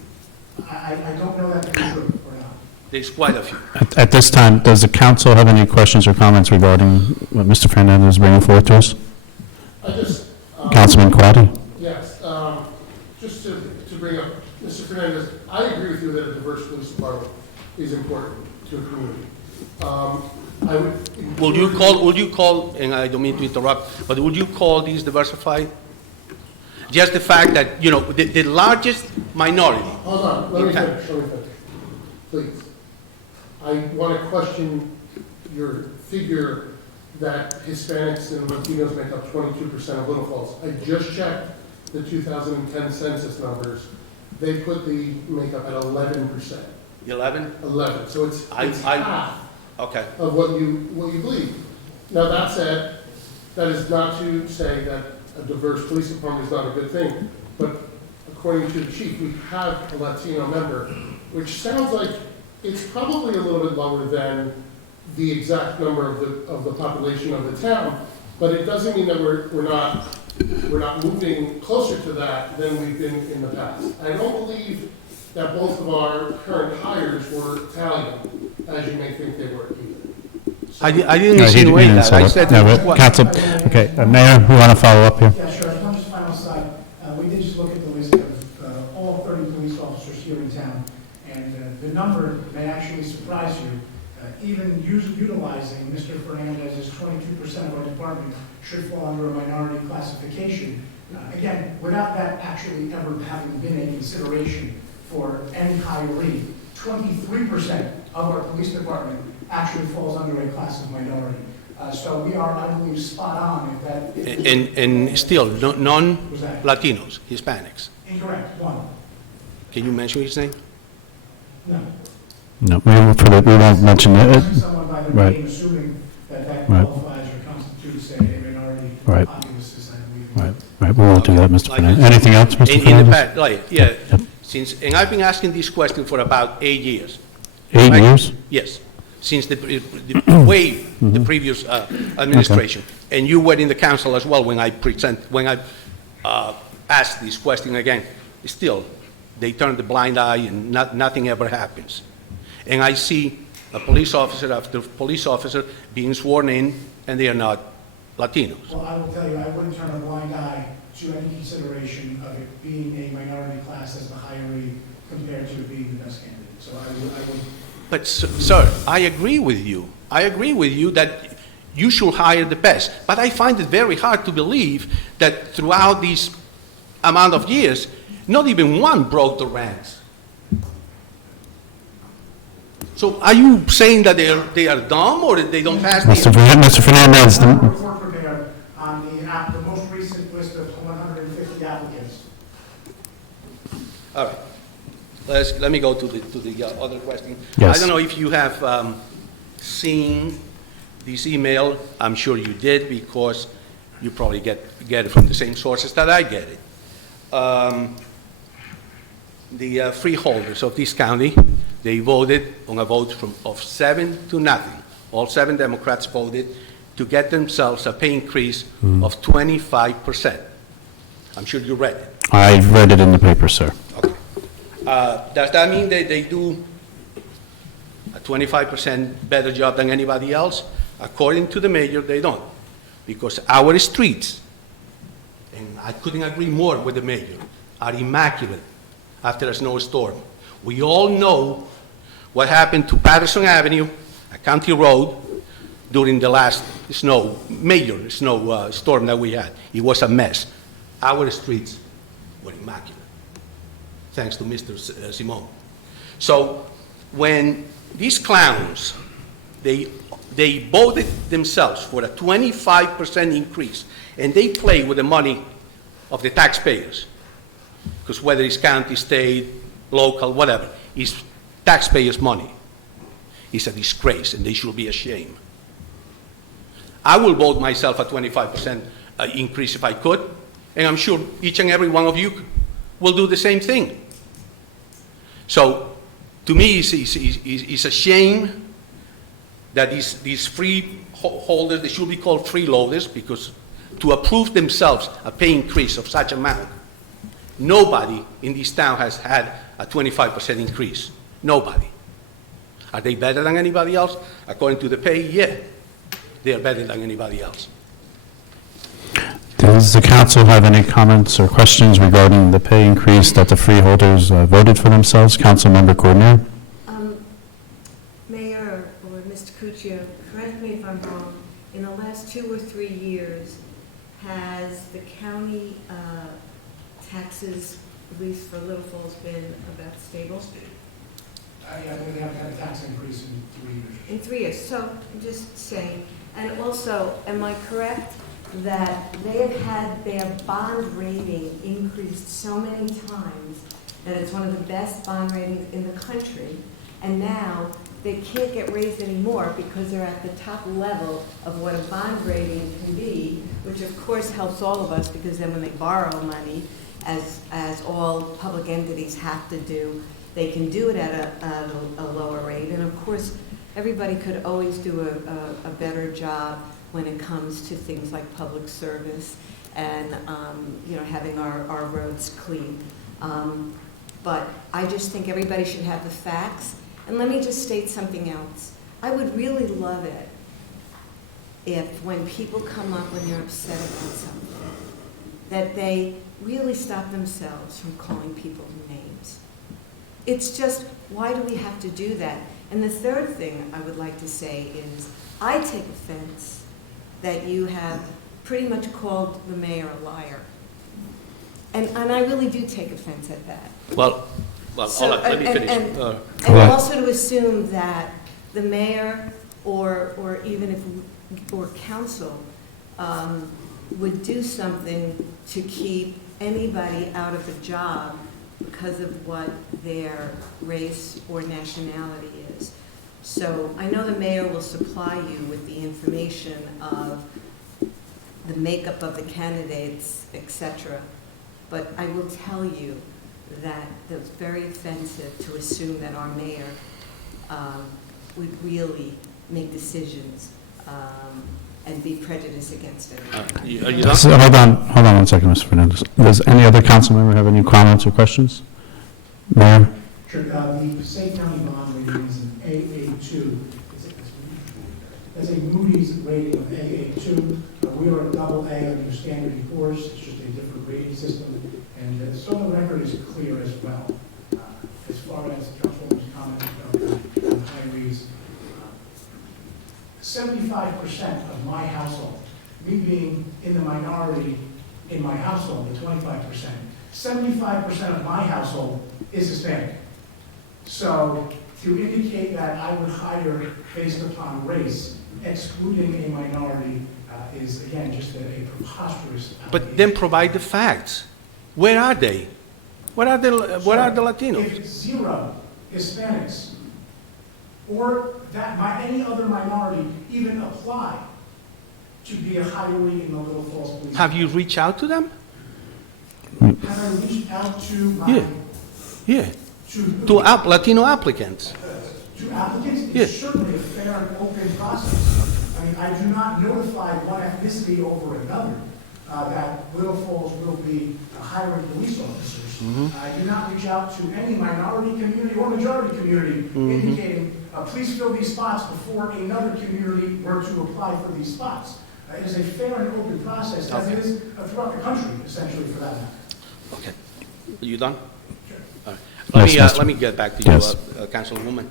I don't know that to be true or not. There's quite a few. At this time, does the council have any questions or comments regarding what Mr. Fernandez is bringing forward to us? Councilman Quadri? Yes, just to bring up, Mr. Fernandez, I agree with you that a diverse police department is important to a community. Would you call, and I don't mean to interrupt, but would you call these diversified? Just the fact that, you know, the largest minority. Hold on, let me finish, please. I want to question your figure that Hispanics and Latinos make up 22% of Little Falls. I just checked the 2010 census numbers. They put the makeup at 11%. 11? 11. So it's half okay. of what you believe. Now that said, that is not to say that a diverse police department is not a good thing, but according to the chief, we have a Latino member, which sounds like it's probably a little bit lower than the exact number of the population of the town, but it doesn't mean that we're not moving closer to that than we've been in the past. I don't believe that both of our current hires were Italian, as you may think they were either. I didn't insinuate that. I said Council, okay, Mayor, we want to follow up here. Yeah, sure. On the final side, we And the number may actually surprise you. Even utilizing Mr. Fernandez's 22% of our department should fall under a minority classification. Again, without that actually ever having been a consideration for any hiree, 23% of our police department actually falls under a class of minority. So we are, I believe, spot on if that... And still, non-Latinos, Hispanics. Incorrect, one. Can you mention his name? No. No, we won't mention it. Someone by the Right. name, assuming that Right. qualifies or constitutes a minority Right. populace, I believe. Right, right, we won't do that, Mr. Like- Fernandez. Anything else, Mr. In the Fernandez? past, right, yeah. And I've been asking this question for about 8 years. 8 Right? years? Yes, since the previous administration. And you were in the council as well when I asked this question again. Still, they turn the blind eye and nothing ever happens. And I see a police officer after police officer being sworn in, and they are not Latinos. Well, I will tell you, I wouldn't turn a blind eye to any consideration of it being a minority class as the hiree compared to being the best candidate. So I would. But, sir, I agree with you. I agree with you that you should hire the best. But I find it very hard to believe that throughout these amount of years, not even one broke the ranks. So are you saying that they are dumb or that they don't pass the... Mr. Fernandez, I have a report prepared on the most recent list of 150 applicants. All right. Let me go to the other question. Yes. I don't know if you have seen this email. I'm sure you did because you probably get it from the same sources that I get it. The freeholders of this county, they voted on a vote of 7 to nothing. All 7 Democrats voted to get themselves a pay increase of 25%. I'm sure you read it. I've read it in the paper, sir. Okay. Does that mean that they do a 25% better job than anybody else? According to the mayor, they don't. Because our streets, and I couldn't agree more with the mayor, are immaculate after a snowstorm. We all know what happened to Patterson Avenue, a county road, during the last major snow storm that we had. It was a mess. Our streets were immaculate, thanks to Mr. Simone. So when these clowns, they voted themselves for a 25% increase, and they play with the money of the taxpayers, because whether it's county, state, local, whatever, it's taxpayers' money. It's a disgrace, and they should be ashamed. I will vote myself a 25% increase if I could, and I'm sure each and every one of you will do the same thing. So, to me, it's a shame that these freeholders, they should be called freeloaders, because to approve themselves a pay increase of such amount, nobody in this town has had a 25% increase. Nobody. Are they better than anybody else? According to the pay, yeah, they are better than anybody else. Does the council have any comments or questions regarding the pay increase that the freeholders voted for themselves? Councilmember Coordinator? Mayor or Mr. Cuccio, correct me if I'm wrong, in the last 2 or 3 years, has the county taxes, at least for Little Falls, been about stable? I believe we have had a tax increase in 3 years. In 3 years, so I'm just saying. And also, am I correct that they have had their bond rating increased so many times that it's one of the best bond ratings in the country, and now they can't get raised anymore because they're at the top level of what a bond rating can be, which of course helps all of us, because then when they borrow money, as all public entities have to do, they can do it at a lower rate. And of course, everybody could always do a better job when it comes to things like public service and having our roads clean. But I just think everybody should have the facts. And let me just state something else. I would really love it if when people come up when they're upset about something, that they really stop themselves from calling people names. It's just, why do we have to do that? And the third thing I would like to say is, I take offense that you have pretty much called the mayor a liar. And I really do take offense at that. Well, So, let me finish. And also to assume that the mayor or even if, or council would do something to keep anybody out of a job because of what their race or nationality is. So I know the mayor will supply you with the information of the makeup of the candidates, et cetera. But I will tell you that it's very offensive to assume that our mayor would really make decisions and be prejudiced against everybody. Are you done? So, hold on one second, Mr. Fernandez. Does any other council member have any comments or questions? Mayor? Sure, the Passaic County bond rating is an AA2. That's a Moody's rating of AA2. We are a double A under Standard & Poor's. It's just a different rating system. And so the record is clear as well. As far as Councilwoman's comment about the highways, 75% of my household, me being in the minority in my household, the 25%, 75% of my household is Hispanic. So to indicate that I would hire based upon race, excluding a minority, is again just a preposterous. But then provide the facts. Where are they? What are the Latinos? If zero Hispanics or any other minority even apply to be a hiree in the Little Falls Police. Have you reached out to them? Have I reached out to my... Yeah. To Latino applicants. To applicants? Yeah. It's certainly a fair and open process. I mean, I do not notify one ethnicity over another that Little Falls will be hiring police officers. I do not reach out to any minority community or majority community indicating, please fill these spots before another community were to apply for these spots. It is a fair and open process, as it is throughout the country, essentially, for that matter. Okay. Are you done? Sure. All right. Yes, Let me get back to you, Yes. Councilwoman.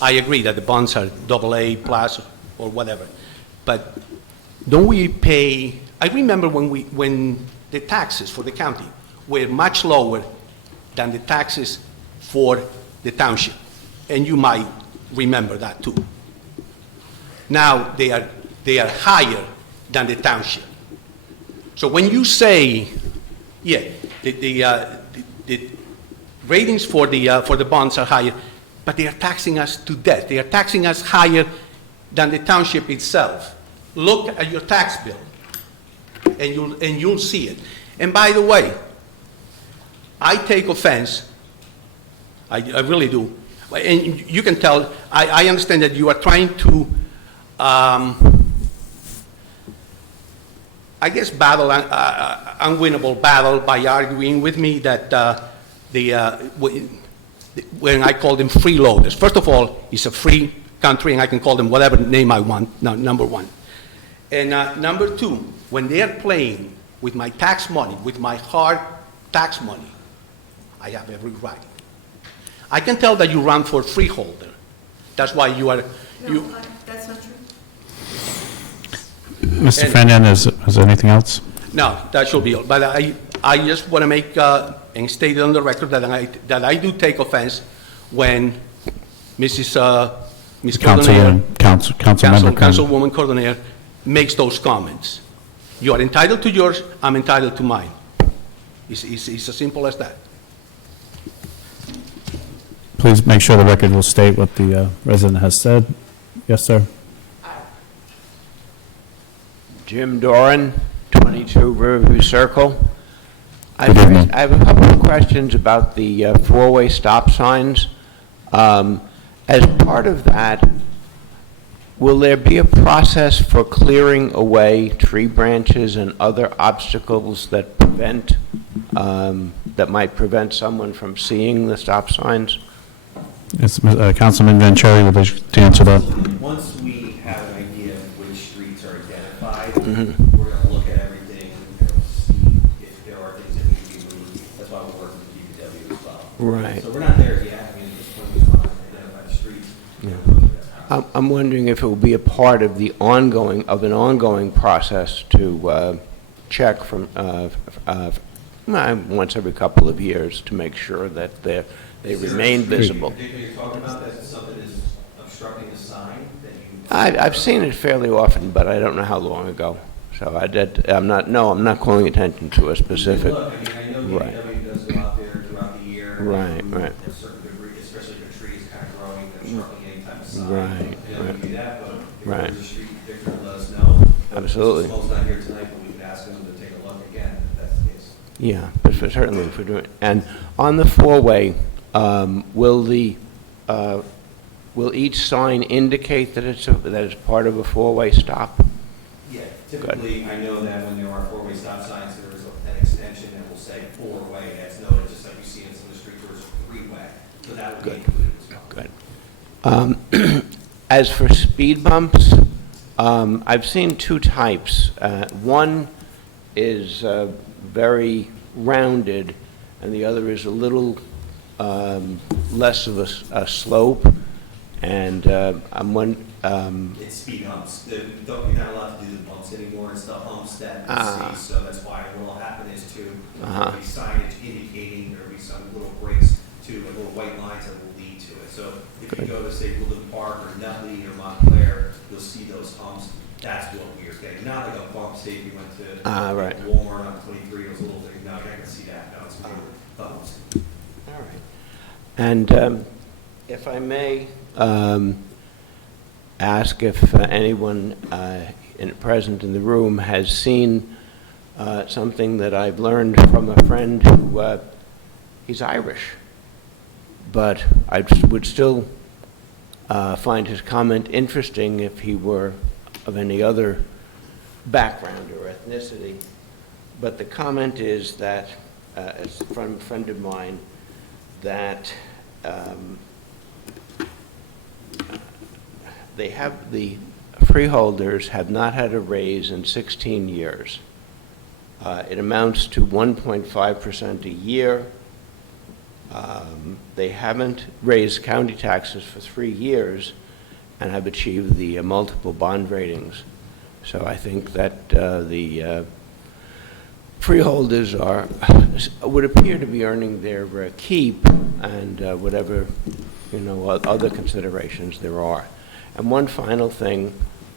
I agree that the bonds are AA plus or whatever, but don't we pay? I remember when the taxes for the county were much lower than the taxes for the township, and you might remember that too. Now they are higher than the township. So when you say, yeah, the ratings for the bonds are higher, but they are taxing us to death. They are taxing us higher than the township itself. Look at your tax bill, and you'll see it. And by the way, I take offense. I really do. And you can tell. I understand that you are trying to, I guess, battle an unwinnable battle by arguing with me that when I call them freeloaders. First of all, it's a free country, and I can call them whatever name I want, number one. And number two, when they are playing with my tax money, with my hard tax money, I have every right. I can tell that you run for freeholder. That's why you are... No, that's not true. Mr. Fernandez, is there anything else? No, that should be all. But I just want to make and state it on the record that I do take offense when Miss Cordonier, Councilwoman Cordonier makes those comments. You are entitled to yours, I'm entitled to mine. It's as simple as that. Please make sure the record will state what the resident has said. Yes, sir. Jim Doran, 22 Riverview Circle. I Good evening. have a couple of questions about the four-way stop signs. As part of that, will there be a process for clearing away tree branches and other obstacles that might prevent someone from seeing the stop signs? Yes, Councilman Vanchery would like to answer that. Once we have an idea of which streets are identified, we're going to look at everything, see if there are things that need to be moved. That's why we're working with DPW as well. there yet. I mean, at this point, we just want to identify the streets. Yeah. I'm wondering if it will be a part of the ongoing process to check from once every couple of years to make sure that they remain visible. Particularly you're talking about that, is something that's obstructing the sign that you? I've seen it fairly often, but I don't know how long ago. So I'm not calling attention to a specific. Look, I mean, I know Right. DPW does go out there throughout the year. Right. There's certain debris, especially if the tree is kind of growing, they're obstructing any type of sign. Right, They don't do that, but if Right. there's a street predictor, let us know. Absolutely. Paul's not here tonight, but we can ask him to take a look again, if that's the case. Yeah, but certainly if we're doing, and on the four-way, will each sign indicate that it's part of a four-way stop? Yeah, typically, I know that when there are four-way stop signs, there is an extension that will say four-way, that's noted, just like you see in some of the streets where it's three-way. So that would be included as well. Good. As for speed bumps, I've seen two types. One is very rounded, and the other is a little less of a slope. And It's speed humps. You're not allowed to do the bumps anymore. It's the humps that you see. So that's why what will happen is there'll be signage indicating there'll be some little breaks to the little white lines that will lead to it. So if you go to, say, Woodland Park or Nutley or Montclair, you'll see those humps. That's what we're getting. Not like a bump, say if you went to right. Walmart on 23, those little things. No, you're not going to see that. No, it's the humps. All right. And if I may ask if anyone present in the room has seen something that I've learned from a friend who, he's Irish, but I would still find his comment interesting if he were of any other background or ethnicity. But the comment is that, it's from a friend of mine, that the freeholders have not had a raise in 16 years. It amounts to 1.5% a year. They haven't raised county taxes for 3 years and have achieved the multiple bond ratings. So I think that the freeholders would appear to be earning their keep and whatever, other considerations there are. And one final thing,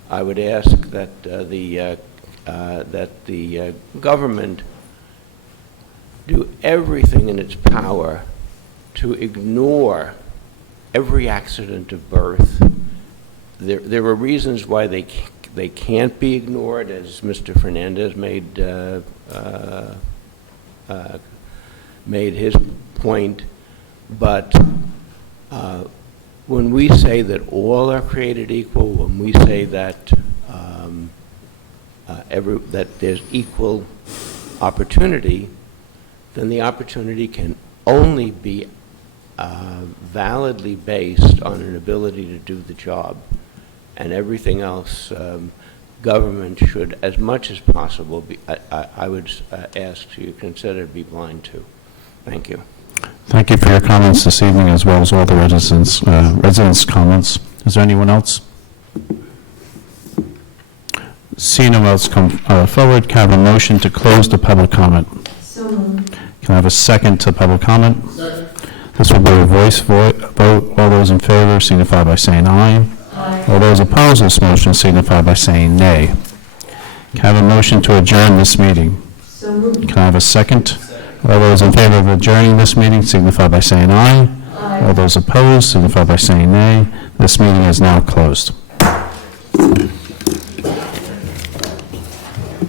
I would ask that the government do everything in its power to ignore every accident of birth. There are reasons why they can't be ignored, as Mr. Fernandez made his point, but when we say that all are created equal, when we say that that there's equal opportunity, then the opportunity can only be validly based on an ability to do the job. And everything else, government should, as much as possible, I would ask you consider be blind to. Thank you. Thank you for your comments this evening, as well as all the residents' comments. Is there anyone else? Seeing no one else come forward, can I have a motion to close the public comment? So moved. Can I have a second to public comment? Second. This will be a voice vote. All those in favor signify by saying aye. Aye. All those opposed to this motion signify by saying nay. Can I have a motion to adjourn this meeting? So moved. Can I have a second? All those in favor of adjourning this meeting signify by saying aye. Aye. All those opposed signify by saying nay. This meeting is now closed.